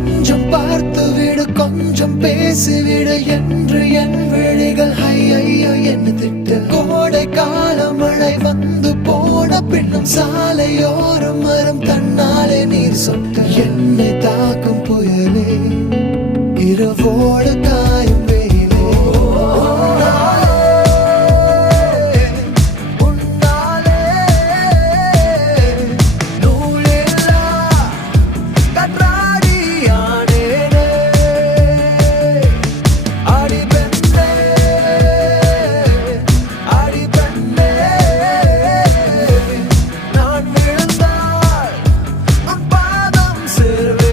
கொஞ்சம் பார்த்து விடு கொஞ்சம் பேசிவிடு என்று என் விழிகள் ஐயோ என்ன திட்டு. கோடை கால மழை வந்து போன பின்னும் சாலையோரம் மரம் தன்னாலே நீர் சொட்ட என்னை